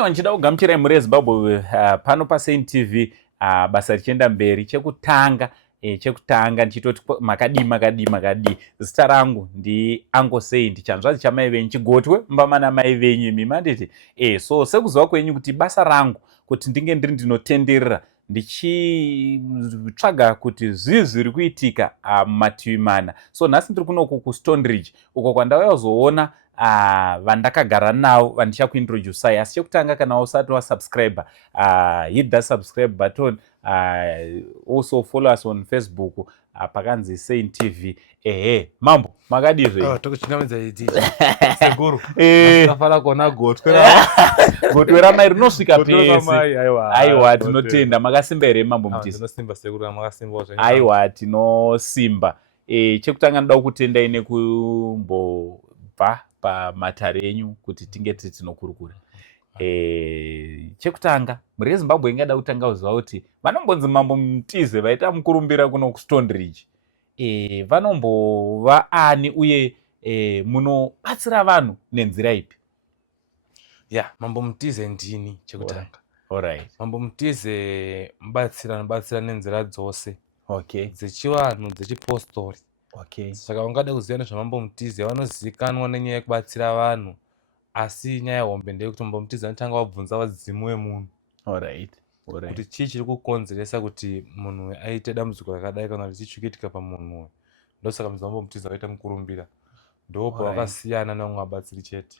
Aiwa, ndichida kugamuchirai muri yeZimbabwe pano paSaint TV basa richienda mberi. Chekutanga ndichitoti makadii. Zita rangu ndiAngo Saint, chanzvazi chamai venyu, chigotwe mbamana mai venyu imi manditi. So sekuziva kwenyu kuti basa rangu kuti ndinge ndinotenderera ndichitsvaga kuti zviri kuitika mumativi mana. So nhasi ndiri kunoku kuStone Ridge uko kwandauya kuzoona vandakagara navo vandichakuintroducai. Asi chekutanga, kana usati wasubscribe, hit that subscribe button. Also follow us on Facebook pakanzi Saint TV. Mambo makadizve? Tokuchinamidza idzi seguru tafara kona gotwe ramai rinosvika pese. Aiwa, tinotenda. Makasimba here mambo Mutisi? Ndinosimba seguru, makasimba zvenyu. Aiwa, tinosimba. Chekutanga ndoda kutendai nekumbobva pamatare enyu kuti tinge tinokurukura. Chekutanga, muri yeZimbabwe ingada kutanga kuziva kuti vanombonzi mambo Mutize vaita mukurumbira kuno kuStone Ridge vanombova ani uye munobatsira vanhu nenzira ipi? Mambo Mutize ndini chekutanga. Alright. Mambo Mutize mubatsira nenzira dzose. Okay. Dzechivanhu, dzechipostori. Okay. Saka ungada kuziva nezvamambo Mutize vanozivikanwa nenyaya yekubatsira vanhu. Asi nyaya hombe ndeyekuti mambo Mutize anotanga wabvunza wadzimu wemunhu. Alright. Kuti chii chiri kukonzeresa kuti munhu aite dambudziko rakadai kana kuti chichiitika pamunhu. Ndosaka mambo Mutize akaita mukurumbira. Ndopa vakasiyana nevamwe vabatsiri chete.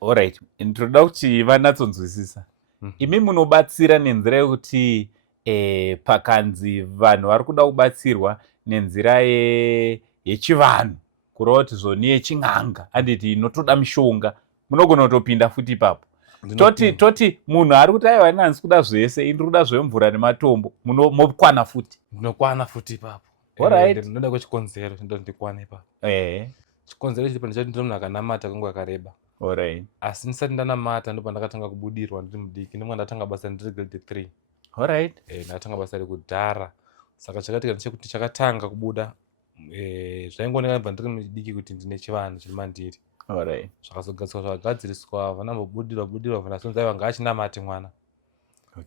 Alright. Ndinoda kuti vanatsonzwisisa. Imi munobatsira nenzira yekuti pakanzi vanhu vari kuda kubatsirwa nenzira yechivanhu, kureva kuti zvoni yechin'anga, anditi inotoda mishonga, munogona kutopinda futi ipapo. Toti munhu ari kuti aiwa inanzi kuda zvese, indiri kuda zvemvura nematombo, mokwana futi? Ndinokwana futi ipapo. Alright. Ndinoda kwechikonzero chinoti ndikwane ipapo. Chikonzero chiri pandichat ndiri munhu akanamata kwenguva yakareba. Alright. Asi ndisati ndanamata ndipo ndakatanga kubudirwa ndiri mudiki, ndimwe ndatanga basa ndiri grade 3. Alright. Ndakatanga basa rekudhara. Saka chakatika ndechekuti chakatanga kubuda zvaingooneka ndibva ndiri mudiki kuti ndine chivanhu chiri mandiri. Alright. Zvakagadziriswa vanambobudirwa vanasonzi aiva ngaachinamate mwana.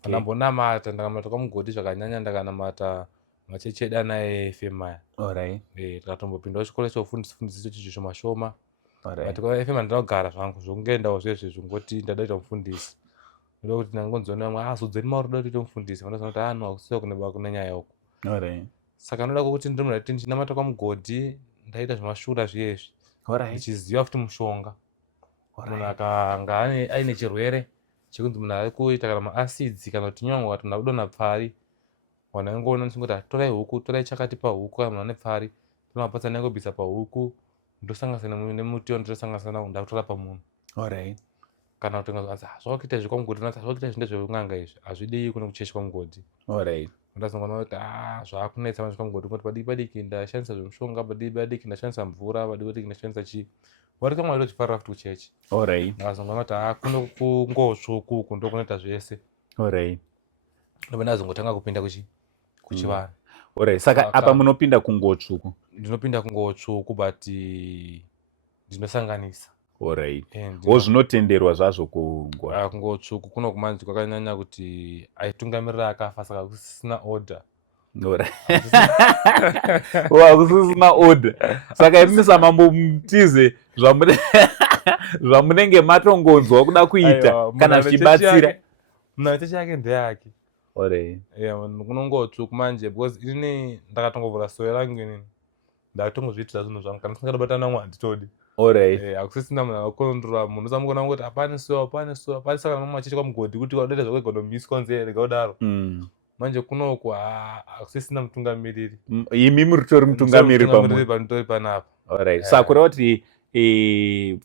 Vanambonamata ndakamata kwamugodi zvakanyanya, ndakanamata machechi edana eFM aya. Alright. Ndakatombopindawo chikoro chofundisa chicho shoma. Alright. But kwaFM ndinogara zvangu zvokungoendawo zveshe zvongoti ndada kuita mufundisi. Ndoda kuti ndangonzona vamwe zodzeni mauri uda kuita mufundisi, vanozona kuti no hakusiwo kuneba kune nyaya yoko. Alright. Saka ndoda kuti ndiri munhu kuti ndichinamata kwamugodi ndaita zvemashura zviyezvi. Alright. Ndichiziva futi mushonga. Munhu akanga aine chirwere chekunzi munhu ari kuita kana maacidzi kana kuti nyangwe kuti munhu ari kudonha pfari, vanhu vaingoona ndisingoti torai huku, torai chakati pahuku, kana munhu ane pfari tonomapatsa nengobvisa pahuku, ndosanganisana nemuti wandosanganisana nawo ndakutora pamunhu. Alright. Kana kuti zvakuita izvi kwamugodi, zvakuita izvi ndezveun'anga izvi, hazvidii kuno kuchechi kwamugodi. Alright. Ndazongoona kuti zvakunetsa manje kwamugodi, kuti padiki padiki ndashandisa zvemushonga, padiki padiki ndashandisa mvura, padiki padiki ndashandisa chii. Wari kamwe watochifarira futi kuchechi. Alright. Ndakazongoona kuti kuno kungotsvuku uku ndokunoita zvese. Alright. Ndobe ndazongotanga kupinda kuchivanhu. Alright. Saka apa munopinda kungotsvuku? Ndinopinda kungotsvuku but ndinosanganisa. Alright. Zvinotenderwa zvazvo kungotsvuku kuno kumanji kwakanyanya kuti aitungamirira akafa, saka kusisina order. Kusisina order. Saka imi samambo Mutize zvamunenge matongonzwa kuda kuita kana zvichibatsira. Munhu chechi yake ndeyake. Alright. Kunongotsvuku manje because ini ndakatongovhura soyo rangu inini. Ndakatongozviitira zvinhu zvangu kana ndisingatobatana namwe handitodi. Alright. Hakusisina munhu akakondrora munhu usamugona kuti hapane soya. Saka machechi kwamugodi kuti wadoita zvakwegonomiswa nzee rega kudaro. Manje kunoku hakusisina mutungamiriri. Imi muritori mutungamiriri pamunhu. Pandori panapa. Alright. Saka kureva kuti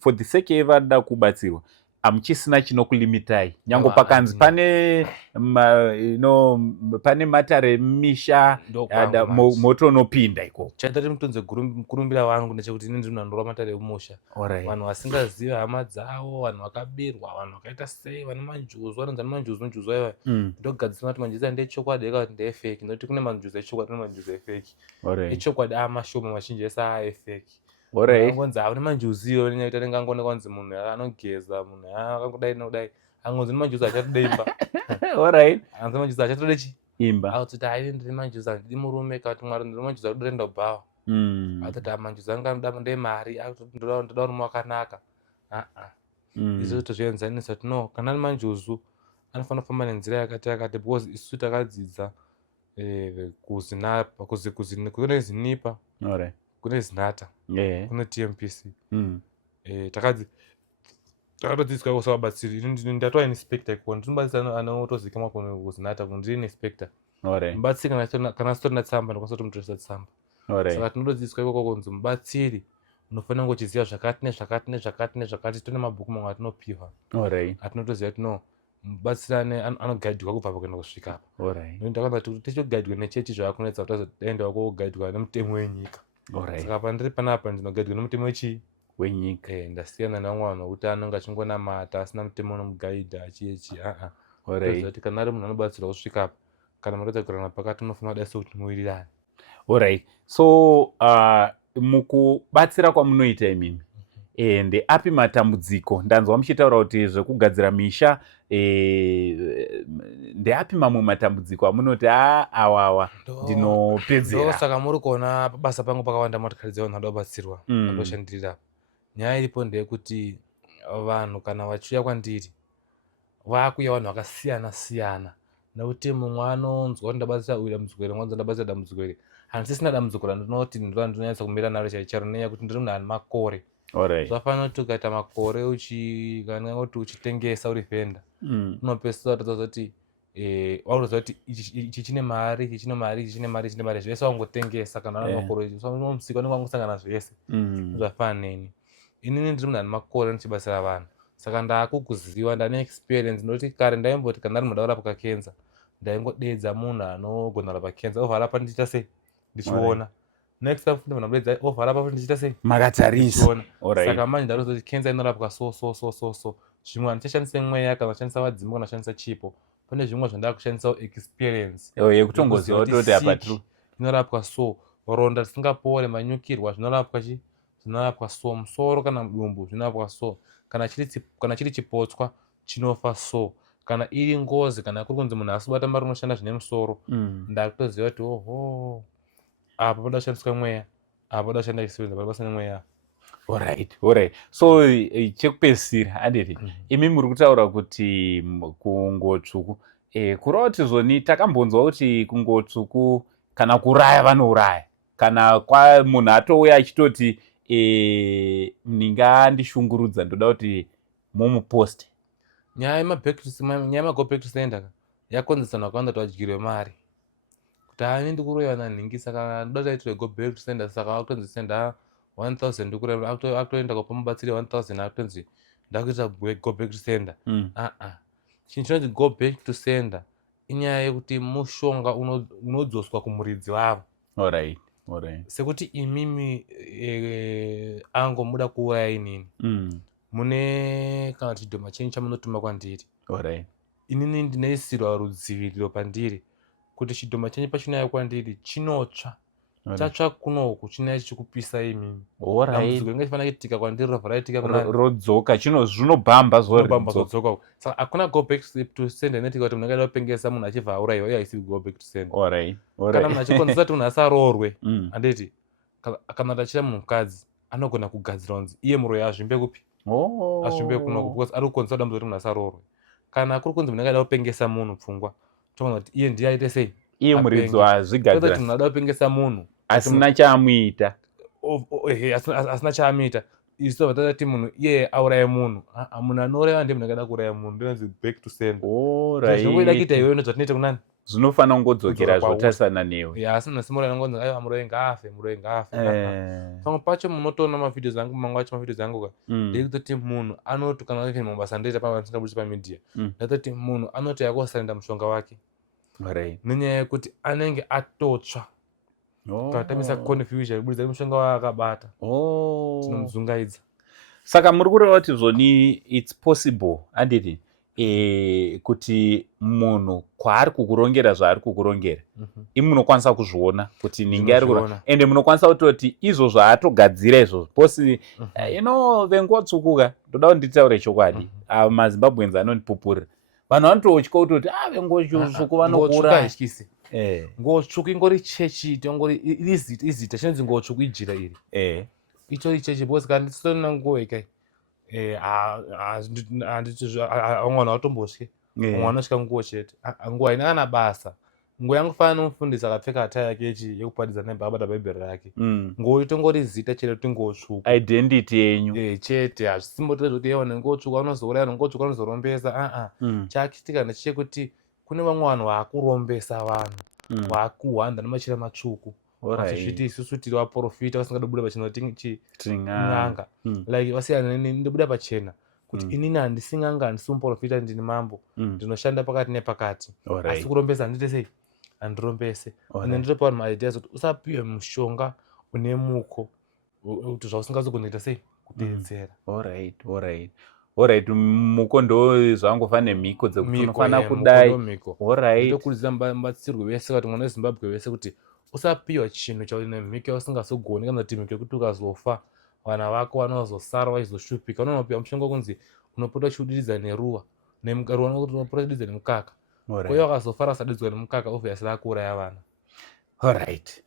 for the sake yevanoda kubatsirwa hamuchisina chinokulimitai, nyange pakanzi pane matare emisha motonopinda ikoko. Chatari mutunze kurumbira vangu ndechekuti ini ndiri munhu anorwa matare emusha. Vanhu vasingazivi hama dzavo, vanhu vakabirwa, vanhu vakaita sei, vane manjuzu, vanonzi ane manjuzu aiva. Ndogadzirisa kuti manjuzu ndechokwadi eka kuti ndefeki, nokuti kune manjuzu echokwadi nemanjuzu efeki. Echokwadi mashoma mazhinji ese aefeki. Ngonzi ane manjuzu iyo nenyaya yekuti anenge angoonekwa kunzi munhu anogeza, munhu akangodai nokudai angonzi nemanjuzi achatoda imba. Alright. Anzi manjuzi achatoda chi? Imba. Akuti hayi ndiri manjuzi handidi murume kana kuti Mwari ndiri manjuzi ari kuenda kubhawa. Atoti manjuzi anga anoda ndemari, akuti ndoda murume wakanaka. Izvo tozvienzanisa kuti no, kana ari manjuzu anofanira kufamba nenzira yakati because isu takadzidza kuzinapa, kune zinipa, kune zinata, kune TMPC. Takatodzidziswa kusabatsiri. Ndatova inspector ikona, ndinobatsira anotozikamwa kuzinata kuti ndiri inspector. Mubatsiri kana asitorina tsamba ndokwanisa kutomutoresa tsamba. Saka tinotodzidziswa ikoko kunzi mubatsiri unofanira kunge uchiziva zvakati nezvakati nezvakati nezvakati. Tine mabhuku mamwe atinopiwa atinotoziva kuti no, mubatsiri anogaidhwa kubva apa kuenda kusvika apa. Ndakanda kuti tichitogaidhwa nechechi zvaakunetsa kuti tazoendawo kogaidhwa nemutemo wenyika. Saka pandiri panapa ndinogaidhwa nemutemo wechii? Wenyika. Ndasiyana nevamwe vanhu vokuti anenge achingonamata asina mutemo unomugaidha achiyechi. Toziva kuti kana ari munhu anobatsirwa kusvika apa, kana matoita kurana pakati unofanira kudai sekuti muwirirane. Alright. So mukubatsira kwamunoita imimi, ndeapi matambudziko? Ndanzwa muchitaura kuti zvekugadzira misha, ndeapi mamwe matambudziko amunoti awawa ndinopedzera? Saka muri kuona pabasa pangu pakawanda motikari dzevanhu vanoda kubatsirwa vandoshandirira. Nyaya iripo ndeyekuti vanhu kana vachiuya kwandiri vakuuya vanhu vakasiyana siyana, nekuti mumwe anonzwa kuti ndabatsira uyu dambudziko iri, mwanzo ndabatsira dambudziko iri. Handisisina dambudziko randinoti ndinonyatsa kumira naro chaicharo, nenyaya yekuti ndiri munhu ane makore. Zvafanira kuti ukaita makore kana kuti uchitengesa uri vhenda, unopedzisira watoziva kuti wakutoziva kuti ichi chine mari, ichi chine mari, ichi chine mari, ichi chine mari, zvese wangotengesa. Kana ane makore unomusika unenge wangosangana zvese. Zvafana neni. Inini ndiri munhu ane makore ndichibatsira vanhu, saka ndakukuziva, ndane experience. Ndoti kare ndaimboti kana ari munhu kurapwa kenza, ndaingodedza munhu anogona kurapa kenza, overapa ndichiita sei? Ndichiona. Next time futi munhu anodedza overapa futi ndichiita sei? Makatarisa. Saka manje ndatoziva kuti kenza inorapwa so. Zvimwe handichashandise mweya kana kushandisa vadzimu kana kushandisa chipo. Pane zvimwe zvandakushandisawo experience yekutongoziva kuti apa tru inorapwa so. Ronda risingapore, manyukirwa zvinorapwa chi? Zvinorapwa so. Musoro kana mudumbu zvinorapwa so. Kana chiri chipotswa chinofa so. Kana iri ngozi, kana kuri kunzi munhu asibata mari unoshanda zvine musoro, ndakutoziva kuti oho, apa pada kushandiswa mweya, apa pada kushanda experience, apa pasina mweya. Alright. So chekupedzisira handiti, imi muri kutaura kuti kungotsvuku, kureva kuti zvoni takambonzwa kuti kungotsvuku kana kuraya vanouraya, kana munhu atouya achitoti ndingandishungurudza ndoda kuti mumuposte. Nyaya yemago back to sender yakonzeresa vakawanda kuti vadyiwe mari, kuti hani ndikureva nanhingi, saka ndoda taitire go back to sender. Saka vakutonzi senda 1000 ndikureva, akutoenda kupa mubatsiri 1000, akutonzi ndakuita go back to sender. Chinhu chinonzi go back to sender inyaya yekuti mushonga unodzoswa kumuridzi wavo. Sekuti imimi ango muda kuuraya inini, mune kana chidhoma chenyu chamunotuma kwandiri, inini ndinoisirwa rudziviriro pandiri kuti chidhoma chenyu pachinouya kwandiri chinotsva, chatsva kunoku chinouya chichikupisa imimi. Dambudziko rinenge chifanira kuitika kwandiri robva raitika kunani, rodzoka, zvinobhamba zvodzoka. Saka hakuna go back to sender inoitika kuti munhu akaida kupengesa munhu achibva aurayiwa, iyo haisi go back to sender. Kana munhu achikonzeresa kuti munhu asaroorwe, handiti kana tachita munhukadzi anogona kugadzira kunzi iye muroyi azvimbe kupi? Azvimbe kunoku, because ari kukonzeresa dambudziko kuti munhu asaroorwe. Kana kuri kunzi munhu akaida kupengesa munhu pfungwa, toona kuti iye ndiye aite sei? Iye muridzi wazvigadzira. Kuti munhu ada kupengesa munhu asina chaamuita. Asina chaamuita. Isu tobva tatati munhu iye auraye munhu. Munhu anouraya ndiye munhu akaida kuuraya munhu, ndinonzi back to sender. Zvinongoda kuita iwewe nezvatinoita kunani. Zvinofanira kungodzokera zvotarisana newe. Asi nhasi muroyi anongonzi aiwa muroyi ngaafe, muroyi ngaafe. Pamwe pacho munotoona mavidiyo angu, mamwe acho mavidiyo angu ndekutoti munhu anoti kana kuti mabasa ndoita pamusingabudisi pamidhiya, ndatoti munhu anoti yakosarenda mushonga wake, nenyaya yekuti anenge atotsva, katamisa confusion, budisa mushonga waakabata, tinomudzungaidza. Saka muri kureva kuti zvoni it's possible, handiti, kuti munhu kwaari kukurongera zvaari kukurongera imi munokwanisa kuzviona kuti ninge ari kuronga ende munokwanisa kutoti izvo zvaatogadzira izvozvo posi venguva tsukuka ndoda kunditaure chokwadi mazimbabwenzi anondipupurira vanhu vanototya kutoti venguva tsvuku vanokura nguva tsvuku ingori chechi tongori izita chinonzi nguva tsvuku ijira iri itori chechi because kandi titorina nguva ikai vamwana vatombosye vamwe vanosvika nguva chete nguva ina kana basa nguva yangofanira nomufundisi akapfeka hata yake yekupadidza nebhabada bhaibheri rake nguva itongori zita chete kuti nguva tsvuku identity yenyu chete hazvisimbotori kuti iwana nguva tsvuku vanozouraya nguva tsvuku vanozorombesa chakitika ndechekuti kune vamwe vanhu vaakurombesa vanhu vaakuhwanda nemachira matsvuku vachizviti isusu tiri vaprofita vasingadi kubuda pachena n'anga like vasiyana ndobuda pachena kuti inini handisi n'anga handisi muprofita ndini mambo ndinoshanda pakati nepakati asi kurombesa handite sei handirombese ine nditopa vanhu maideas kuti usapiwe mushonga une muko kuti zvausingazogonoita sei kuteedzera Alright, muko ndo zvangofa nemhiko dzekuti unofanira kudai. Ndokurudzira mubatsirwe vese kuti mwana weZimbabwe vese kuti usapiwa chinhu chaune mhiko yausingazogoni kana kuti mhiko yekuti ukazofa vana vako vanozosara vachizoshupika. Unopiwa mushonga kunzi unopota uchiudiridzwa neruva unopota uchiudiridzwa nemukaka. Kwa hiyo akazofa rasadiridzwa nemukaka obviously akuuraya vana. Alright.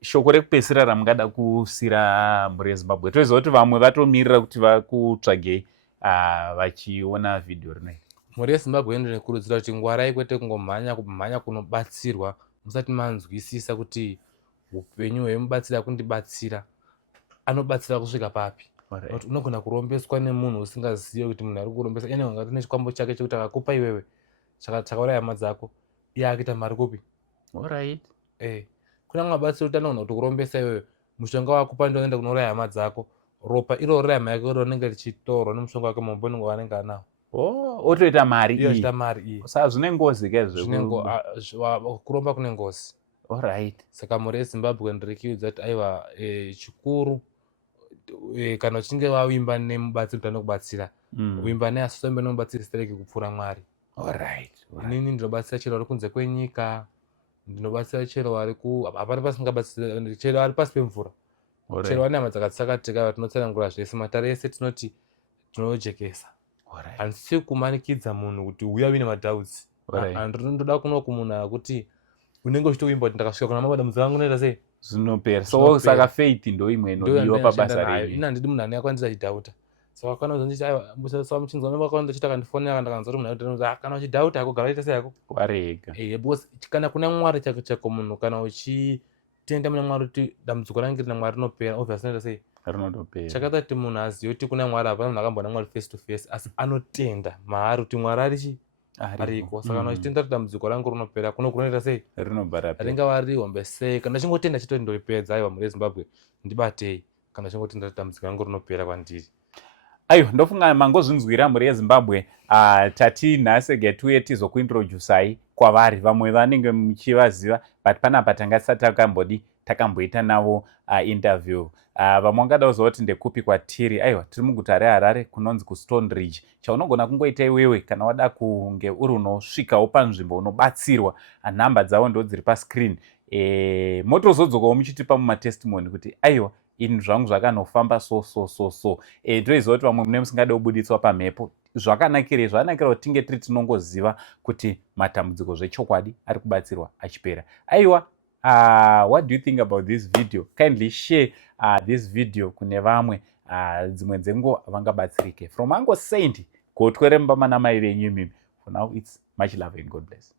Shoko rekupedzisira ramungada kusira mhuri yeZimbabwe. Toziva kuti vamwe vatomirira kuti vakutsvagei vachiona vhidhiyo rinei. Mhuri yeZimbabwe ndinokurudzira kuti ngwarai kwete kumhanya kunobatsirwa musati manzwisisa kuti upenyu hwemubatsiri kundibatsira anobatsira kusvika papi. Unogona kurombeswa nemunhu usingazivi kuti munhu ari kurombesa ene wanga tine chikwambo chake chekuti akakupa iwewe chakauraya hama dzako iye akuita mari kupi. Alright. Kuna mabatsiro kuti anogona kurombesa iwewe mushonga wakupa ndio unoenda kunouraya hama dzako ropa iro rama yake rinenge richitorwa nemushonga wake mumboni waanenge anawo. Otoita mari iyi. Otoita mari iyi. Saka zvine ngozi kezvo. Kuromba kune ngozi. Alright. Saka mhuri yeZimbabwe ndiri kuudza kuti aiwa chikuru kana uchinge wavimba nemubatsiri kuti anokubatsira uimba neasombe nemubatsiri stereki kupfuura Mwari. Alright. Inini ndinobatsira chero ari kunze kwenyika, ndinobatsira chero ari hapana pasingabatsira chero ari pasi pemvura. Chero ane hama dzakatsakatika tinotsanangura zvese matare ese tinoti tinojekesa. Handisi kumanikidza munhu kuti uya uine madhaudzi. Ndoda kunoku munhu akuti unenge uchitoimba kuti ndakasvika kuna madambudziko angu unoita sei zvinopera. So saka faith ndo imwe inodiwa pabasa renyu. Ina handidi munhu ane akwanisa chidhauta. Saka kana uzondicha aiwa musa muchinzi wame wakawanda chita kandifonera kana kanzwa kuti munhu kuti kana uchidhauta yako gara ita sei yako warega. Because kana kuna Mwari chako munhu kana uchitenda muna Mwari kuti dambudziko rangu rina Mwari rinopera obviously unoita sei rinotopera. Chakata kuti munhu azive kuti kuna Mwari hapana munhu akamboona Mwari face to face asi anotenda maari kuti Mwari ariko. Saka kana uchitenda kuti dambudziko rangu rinopera kuno kunoita sei rinobara pera. Ringava rihombe sei kana chingotenda chitoti ndoripedza aiwa mhuri yeZimbabwe ndibatei kana chingotenda kuti dambudziko rangu rinopera kwandiri. Ayo ndofunga mangozvinzwira mhuri yeZimbabwe. Tati nhasi getuye tizokuintroducai kwavari vamwe vanenge muchivaziva but panapa tanga tisati takamboita navo interview. Vamwe vangada kuziva kuti ndekupi kwatiri. Aiwa tiri muguta reHarare kunonzi kuStone Ridge. Chaunogona kungoita iwewe kana wada kunge uri unosvikawo panzvimbo unobatsirwa nhamba dzavo ndo dziri pascreen. Motozodzokawo muchitipa mumatestimony kuti aiwa ini zvangu zvakanofamba so. Toiziva kuti vamwe mune musingade kubuditswa pamhepo. Zvakanakira kuti tinge tiri tinongoziva kuti matambudziko zvechokwadi ari kubatsirwa achipera. Aiwa, what do you think about this video? Kindly share this video kune vamwe dzimwe dzenguva vangabatsirike. From Uncle Saint, Kotwere Mbama na mai venyu mimi. For now, it's much love and God bless.